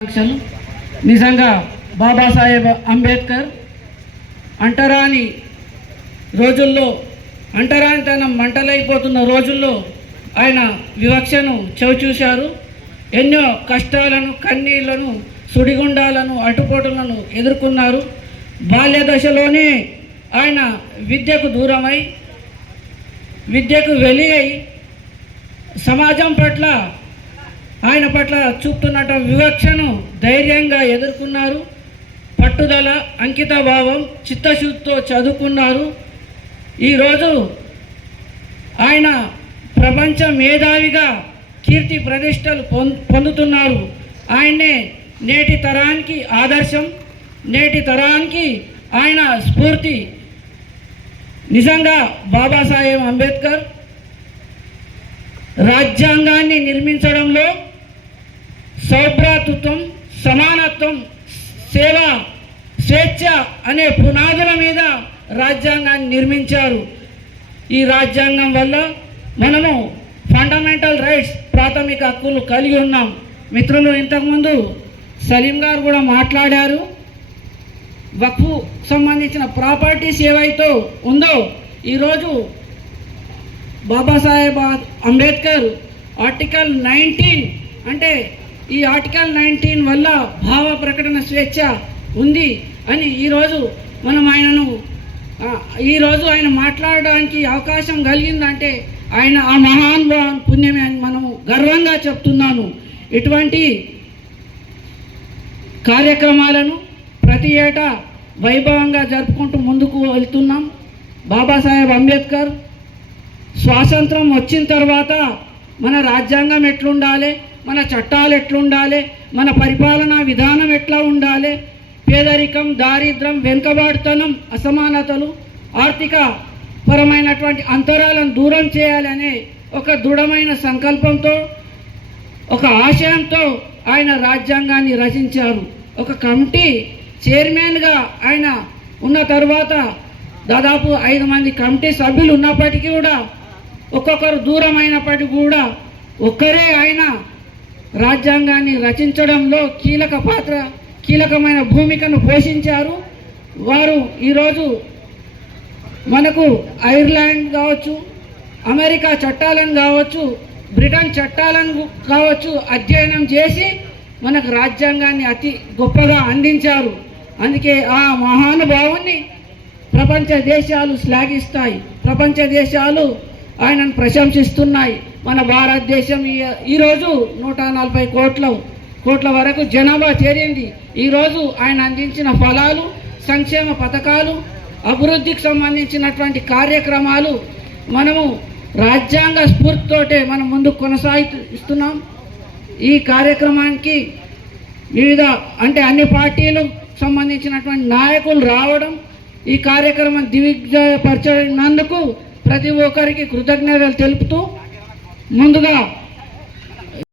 నిజంగా బాబాసాహెబ్ అంబేద్కర్ అంటరాని రోజుల్లో అంటరానితనం మంటలైపోతున్న రోజుల్లో ఆయన వివక్షను చవిచూశారు. ఎన్నో కష్టాలను, కన్నీళ్లను, సుడిగుండాలను, అటుపోటులను ఎదుర్కొన్నారు. బాల్య దశలోనే ఆయన విద్యకు దూరమై, విద్యకు వెలిగై సమాజం పట్ల ఆయన పట్ల చూపుతున్నట్టు వివక్షను ధైర్యంగా ఎదుర్కొన్నారు. పట్టుదల, అంకిత భావం, చిత్తశుద్ధితో చదువుకున్నారు. ఈరోజు ఆయన ప్రపంచ మేధావిగా కీర్తి ప్రతిష్టలు పొందుతున్నారు. ఆయన్నే నేటి తరానికి ఆదర్శం, నేటి తరానికి ఆయన స్ఫూర్తి. నిజంగా బాబాసాహెబ్ అంబేద్కర్ రాజ్యాంగాన్ని నిర్మించడంలో సౌభ్రాతృత్వం, సమానత్వం, సేవ, స్వేచ్ఛ అనే పునాదుల మీద రాజ్యాంగాన్ని నిర్మించారు. ఈ రాజ్యాంగం వల్ల మనము ఫండమెంటల్ రైట్స్, ప్రాథమిక హక్కులు కలిగి ఉన్నాం. మిత్రులు ఇంతకుముందు సలీం గారు కూడా మాట్లాడారు. వక్ఫ్ సంబంధించిన ప్రాపర్టీస్ ఏవైతే ఉందో ఈరోజు బాబాసాహెబ్ అంబేద్కర్ ఆర్టికల్ 19 అంటే ఈ ఆర్టికల్ 19 వల్ల భావ ప్రకటన స్వేచ్ఛ ఉంది అని ఈరోజు మనం ఈరోజు ఆయన మాట్లాడడానికి అవకాశం కలిగిందంటే ఆయన ఆ మహానుభావుని పుణ్యమే అని మనము గర్వంగా చెప్తున్నాను. ఇటువంటి కార్యక్రమాలను ప్రతి ఏటా వైభవంగా జరుపుకుంటూ ముందుకు వెళ్తున్నాం. బాబాసాహెబ్ అంబేద్కర్ స్వాతంత్రం వచ్చిన తర్వాత మన రాజ్యాంగం ఎట్లుండాలి, మన చట్టాలు ఎట్లుండాలి, మన పరిపాలనా విధానం ఎట్లా ఉండాలి, పేదరికం, దారిద్ర్యం, వెనుకబాటుతనం, అసమానతలు, ఆర్థిక పరమైనటువంటి అంతరాలను దూరం చేయాలనే ఒక దృఢమైన సంకల్పంతో, ఒక ఆశయంతో ఆయన రాజ్యాంగాన్ని రచించారు. ఒక కమిటీ చైర్మన్గా ఆయన ఉన్న తర్వాత దాదాపు 5 మంది కమిటీ సభ్యులు ఉన్నప్పటికీ కూడా ఒక్కొక్కరు దూరమైనప్పటికీ కూడా ఒక్కరే ఆయన రాజ్యాంగాన్ని రచించడంలో కీలకమైన భూమికను పోషించారు. వారు ఈరోజు మనకు ఐర్లాండ్ కావచ్చు, అమెరికా చట్టాలను కావచ్చు, బ్రిటన్ చట్టాలను కావచ్చు అధ్యయనం చేసి మనకు రాజ్యాంగాన్ని అతి గొప్పగా అందించారు. అందుకే ఆ మహానుభావుని ప్రపంచ దేశాలు శ్లాఘిస్తాయి, ప్రపంచ దేశాలు ఆయనను ప్రశంసిస్తున్నాయి. మన భారతదేశం ఈరోజు 140 కోట్ల వరకు జనాభా చేరింది. ఈరోజు ఆయన అందించిన ఫలాలు, సంక్షేమ పథకాలు, అభివృద్ధికి సంబంధించినటువంటి కార్యక్రమాలు మనము రాజ్యాంగ స్ఫూర్తితోటే మనం ముందుకు కొనసాగిస్తున్నాం. ఈ కార్యక్రమానికి వివిధ అన్ని పార్టీలకు సంబంధించినటువంటి నాయకులు రావడం, ఈ కార్యక్రమం దిగ్విజయపరచినందుకు ప్రతి ఒక్కరికి కృతజ్ఞతలు తెలుపుతూ ముందుగా